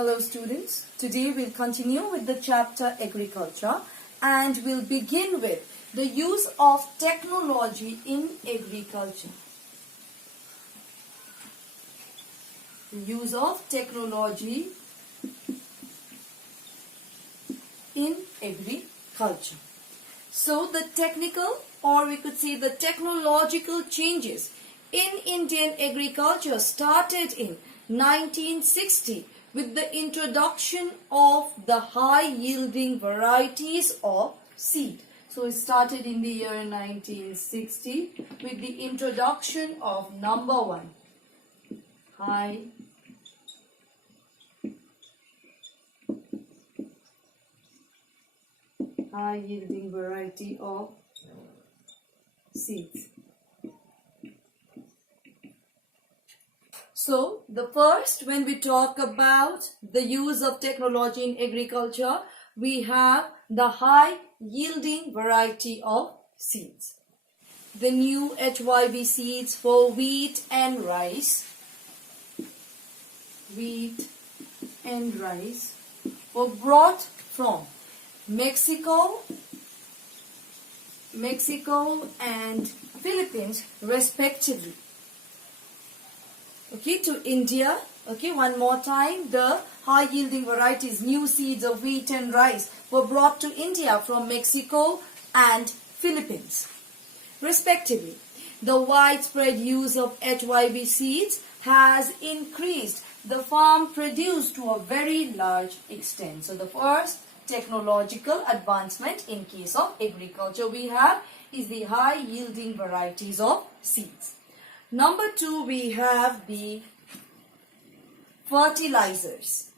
Hello students, today we'll continue with the chapter Agriculture and we'll begin with the use of technology in agriculture. The use of technology in agriculture. So the technical, or we could say the technological changes in Indian agriculture started in 1960 with the introduction of the high-yielding varieties of seed. So it started in the year 1960 with the introduction of number one, high-yielding variety of seeds. So, the first, when we talk about the use of technology in agriculture, we have the high-yielding variety of seeds. The new HYV seeds for wheat and rice were brought from Mexico and Philippines respectively. Okay, to India. Okay, one more time. The high-yielding varieties, new seeds of wheat and rice were brought to India from Mexico and Philippines, respectively. The widespread use of HYV seeds has increased the farm produce to a very large extent. So, the first technological advancement in case of agriculture we have is the high-yielding varieties of seeds. Number two, we have the fertilizers.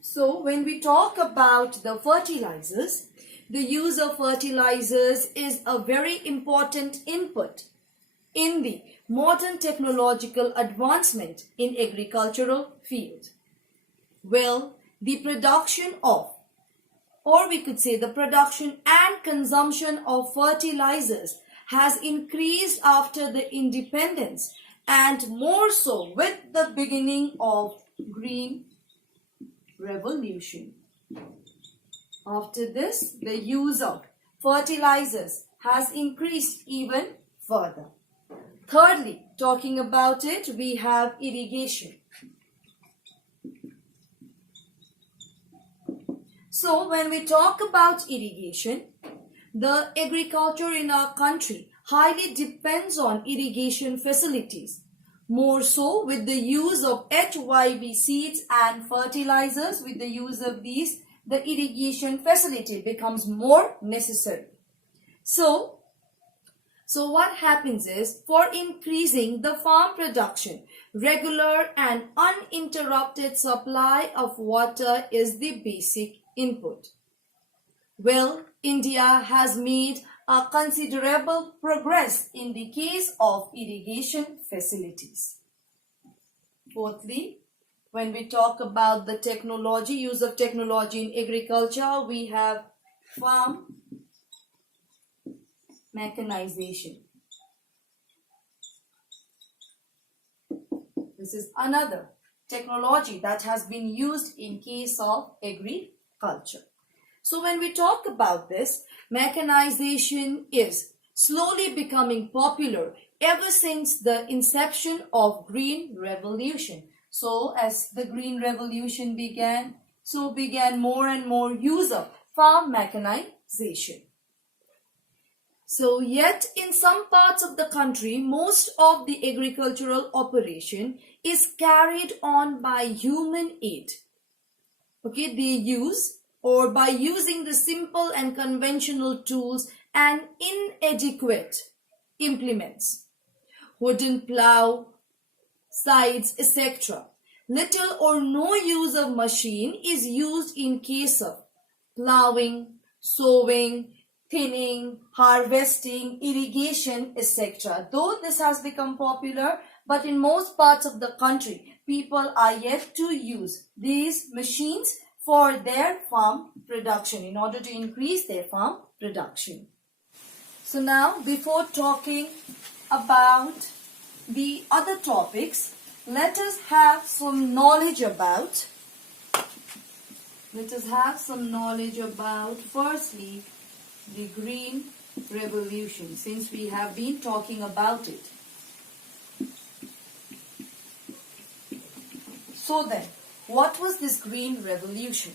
So, when we talk about the fertilizers, the use of fertilizers is a very important input in the modern technological advancement in agricultural field. Well, the production of, or we could say the production and consumption of fertilizers has increased after the independence and more so with the beginning of Green Revolution. After this, the use of fertilizers has increased even further. Thirdly, talking about it, we have irrigation. So, when we talk about irrigation, the agriculture in our country highly depends on irrigation facilities. More so with the use of HYV seeds and fertilizers, with the use of these, the irrigation facility becomes more necessary. So what happens is, for increasing the farm production, regular and uninterrupted supply of water is the basic input. Well, India has made a considerable progress in the case of irrigation facilities. Fourthly, when we talk about the technology, use of technology in agriculture, we have farm mechanization. This is another technology that has been used in case of agriculture. So when we talk about this, mechanization is slowly becoming popular ever since the inception of Green Revolution. So as the Green Revolution began, so began more and more use of farm mechanization. So yet in some parts of the country, most of the agricultural operation is carried on by human aid. Okay, they use, or by using the simple and conventional tools and inadequate implements, wooden plow, scythes, etc. Little or no use of machine is used in case of plowing, sowing, thinning, harvesting, irrigation, etc. Though this has become popular, but in most parts of the country, people are yet to use these machines for their farm production, in order to increase their farm production. So now, before talking about the other topics, let us have some knowledge about, firstly, the Green Revolution, since we have been talking about it. So then, what was this Green Revolution?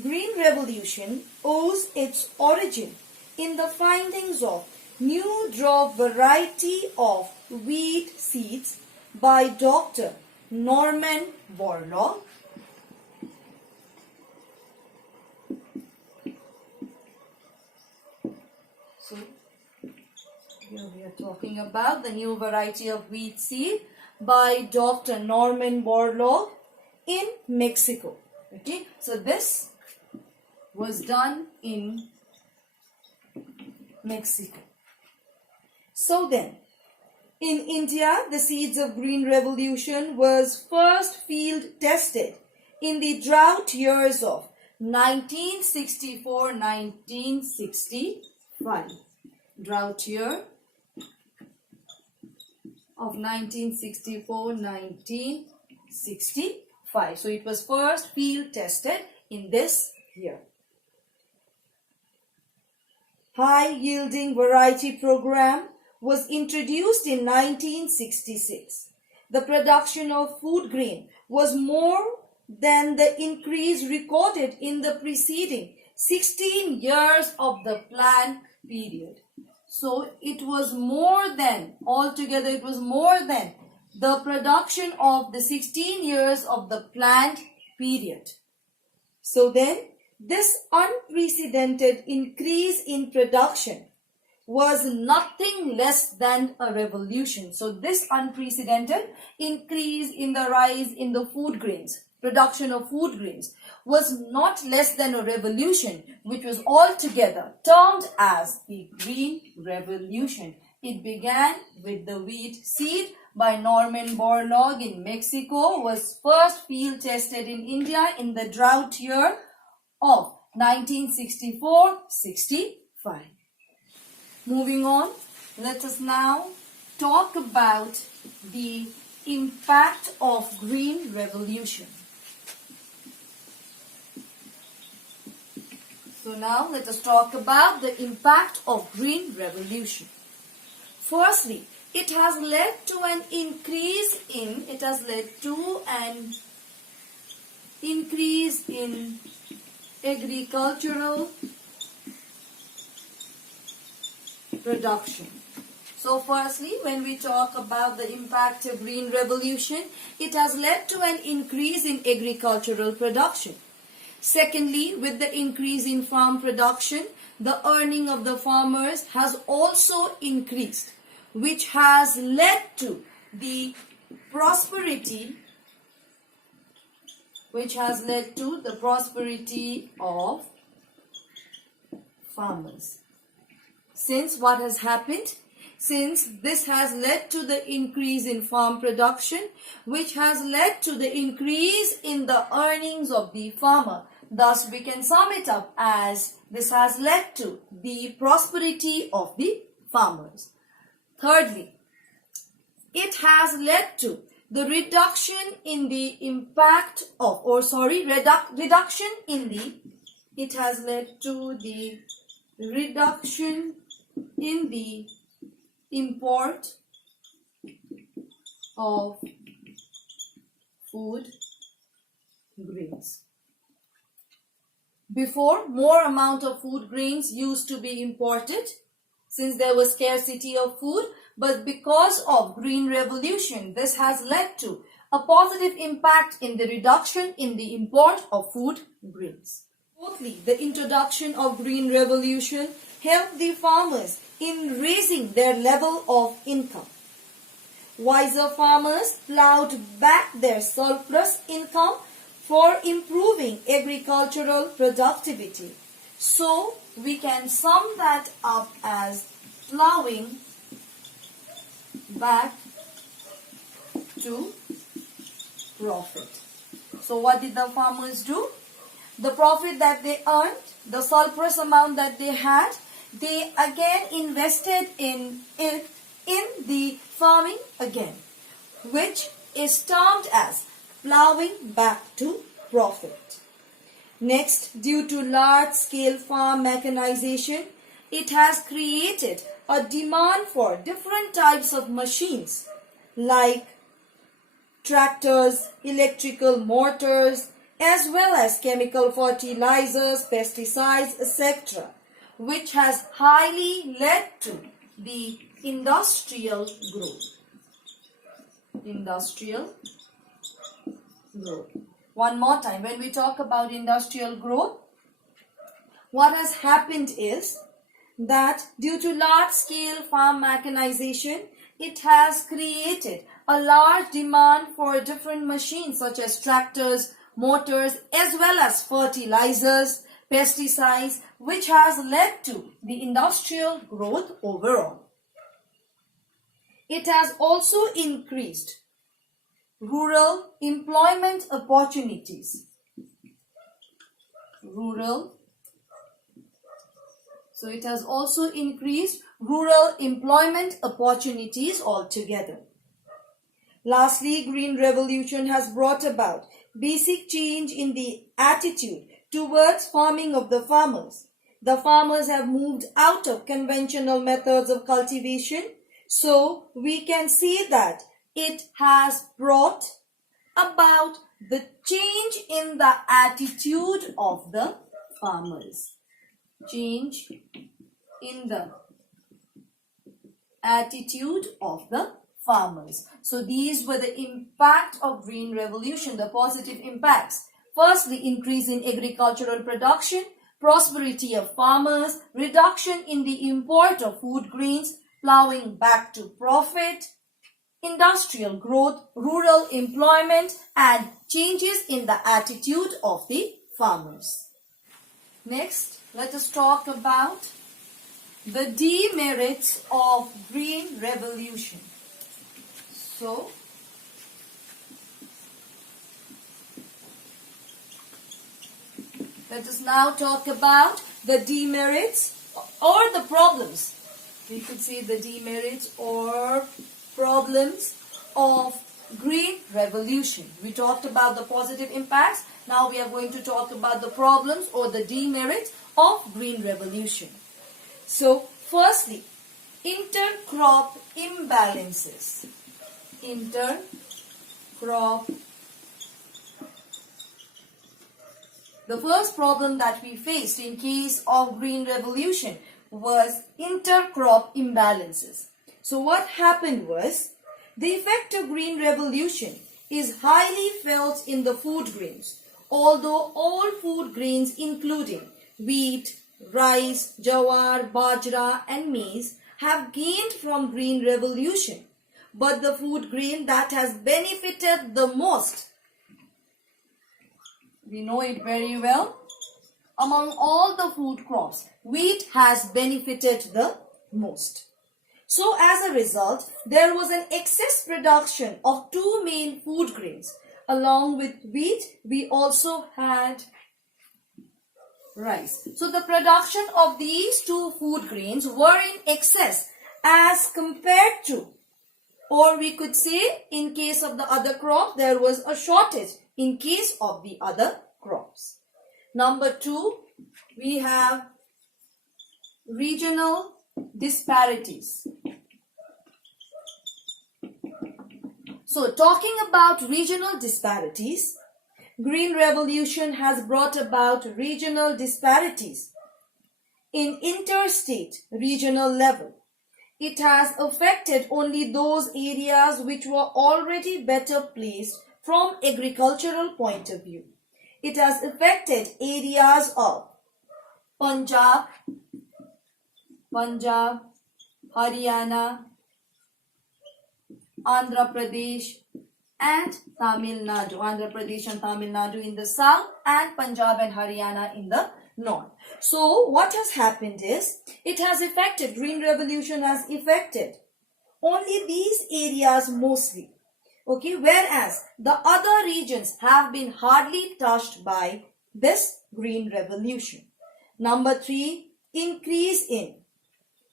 Green Revolution owes its origin in the findings of new drop variety of wheat seeds by Dr. Norman Borlaug. So, here we are talking about the new variety of wheat seed by Dr. Norman Borlaug in Mexico. Okay, so this was done in Mexico. So then, in India, the seeds of Green Revolution was first field tested in the drought years of 1964-1965. Drought year of 1964-1965. So it was first field tested in this year. High yielding variety program was introduced in 1966. The production of food grain was more than the increase recorded in the preceding 16 years of the plan period. So it was more than, altogether it was more than the production of the 16 years of the planned period. So then, this unprecedented increase in production was nothing less than a revolution. So this unprecedented increase in the rise in the food grains, production of food grains, was not less than a revolution, which was altogether termed as the Green Revolution. It began with the wheat seed by Norman Borlaug in Mexico, was first field tested in India in the drought year of 1964-65. Moving on, let us now talk about the impact of Green Revolution. So now let us talk about the impact of Green Revolution. Firstly, it has led to an increase in agricultural production. So firstly, when we talk about the impact of Green Revolution, it has led to an increase in agricultural production. Secondly, with the increase in farm production, the earning of the farmers has also increased, which has led to the prosperity of farmers. Since what has happened? Since this has led to the increase in farm production, which has led to the increase in the earnings of the farmer. Thus, we can sum it up as this has led to the prosperity of the farmers. Thirdly, it has led to the reduction in the impact of, it has led to the reduction in the import of food grains. Before, more amount of food grains used to be imported since there was scarcity of food, but because of Green Revolution, this has led to a positive impact in the reduction in the import of food grains. Fourthly, the introduction of Green Revolution helped the farmers in raising their level of income. Wiser farmers plowed back their surplus income for improving agricultural productivity. So, we can sum that up as plowing back to profit. So, what did the farmers do? The profit that they earned, the surplus amount that they had, they again invested in it in the farming again, which is termed as plowing back to profit. Next, due to large-scale farm mechanization, it has created a demand for different types of machines like tractors, electrical motors, as well as chemical fertilizers, pesticides, etc., which has highly led to the industrial growth. Industrial growth. One more time, when we talk about industrial growth, what has happened is that due to large-scale farm mechanization, it has created a large demand for different machines such as tractors, motors, as well as fertilizers, pesticides, which has led to the industrial growth overall. It has also increased rural employment opportunities. So it has also increased rural employment opportunities altogether. Lastly, Green Revolution has brought about basic change in the attitude towards farming of the farmers. The farmers have moved out of conventional methods of cultivation, so we can see that it has brought about the change in the attitude of the farmers. Change in the attitude of the farmers. So these were the impact of Green Revolution, the positive impacts. Firstly, increase in agricultural production, prosperity of farmers, reduction in the import of food grains, plowing back to profit, industrial growth, rural employment, and changes in the attitude of the farmers. Next, let us talk about the demerits of Green Revolution. So, let us now talk about the demerits or the problems. We could say the demerits or problems of Green Revolution. We talked about the positive impacts. Now we are going to talk about the problems or the demerits of Green Revolution. So, firstly, intercrop imbalances. The first problem that we faced in case of Green Revolution was intercrop imbalances. So what happened was, the effect of Green Revolution is highly felt in the food grains, although all food grains including wheat, rice, jawar, bajra and maize have gained from Green Revolution. But the food grain that has benefited the most, we know it very well, among all the food crops, wheat has benefited the most. So as a result, there was an excess production of two main food grains. Along with wheat, we also had rice. So the production of these two food grains were in excess as compared to, or we could say in case of the other crop, there was a shortage in case of the other crops. Number two, we have regional disparities. So talking about regional disparities, Green Revolution has brought about regional disparities in interstate regional level. It has affected only those areas which were already better placed from agricultural point of view. It has affected areas of Punjab, Haryana, Andhra Pradesh and Tamil Nadu. Andhra Pradesh and Tamil Nadu in the south and Punjab and Haryana in the north. So what has happened is, it has affected, Green Revolution has affected only these areas mostly. Okay, whereas the other regions have been hardly touched by this Green Revolution. Number three, increase in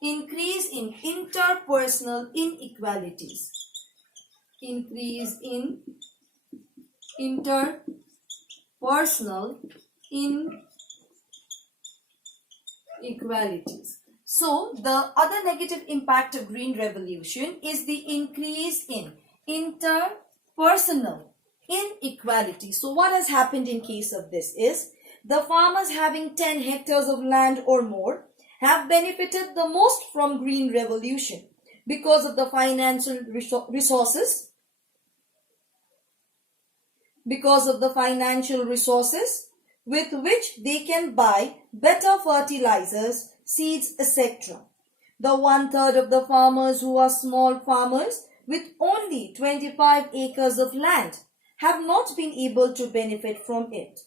increase in interpersonal inequalities. Increase in interpersonal inequalities. So, the other negative impact of Green Revolution is the increase in interpersonal inequality. So, what has happened in case of this is, the farmers having 10 hectares of land or more have benefited the most from Green Revolution because of the financial resources, with which they can buy better fertilizers, seeds, etc. The 1/3 of the farmers who are small farmers with only 25 acres of land have not been able to benefit from it.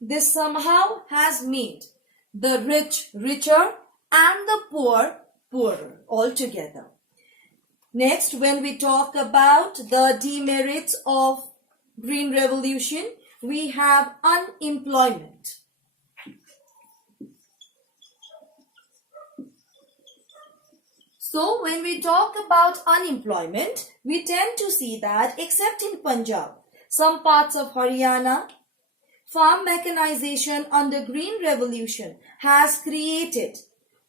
This somehow has made the rich richer and the poor poorer altogether. Next, when we talk about the demerits of Green Revolution, we have unemployment. So, when we talk about unemployment, we tend to see that except in Punjab, some parts of Haryana, farm mechanization under Green Revolution has created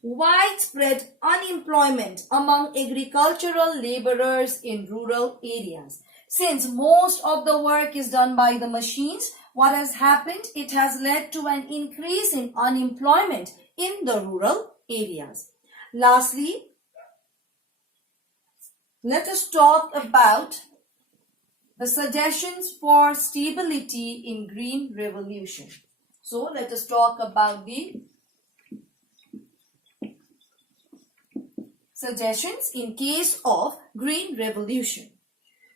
widespread unemployment among agricultural laborers in rural areas. Since most of the work is done by the machines, what has happened? It has led to an increase in unemployment in the rural areas. Lastly, let us talk about the suggestions for stability in Green Revolution. So, let us talk about the suggestions in case of Green Revolution.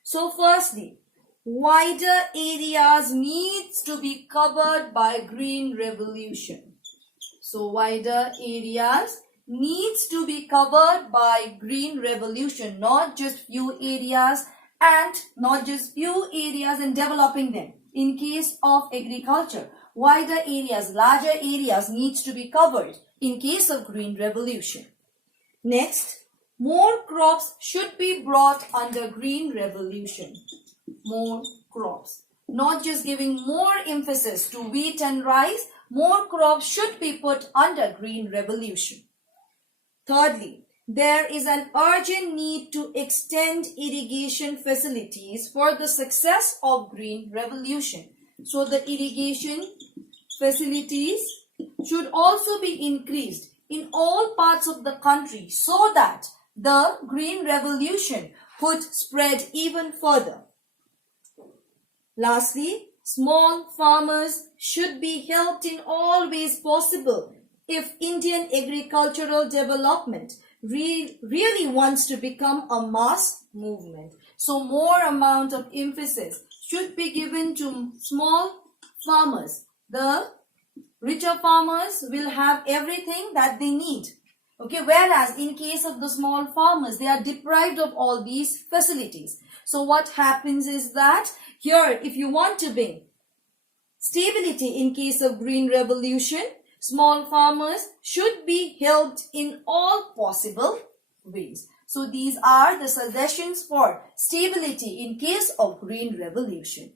So, firstly, wider areas needs to be covered by Green Revolution. So, wider areas needs to be covered by Green Revolution, not just few areas and developing them. In case of agriculture, wider areas, larger areas needs to be covered in case of Green Revolution. Next, more crops should be brought under Green Revolution. More crops. Not just giving more emphasis to wheat and rice, more crops should be put under Green Revolution. Thirdly, there is an urgent need to extend irrigation facilities for the success of Green Revolution. So the irrigation facilities should also be increased in all parts of the country so that the Green Revolution could spread even further. Lastly, small farmers should be helped in all ways possible if Indian agricultural development really wants to become a mass movement. So more amount of emphasis should be given to small farmers. The richer farmers will have everything that they need. Okay, whereas in case of the small farmers, they are deprived of all these facilities. So what happens is that here, if you want to bring stability in case of Green Revolution, small farmers should be helped in all possible ways. So these are the suggestions for stability in case of Green Revolution.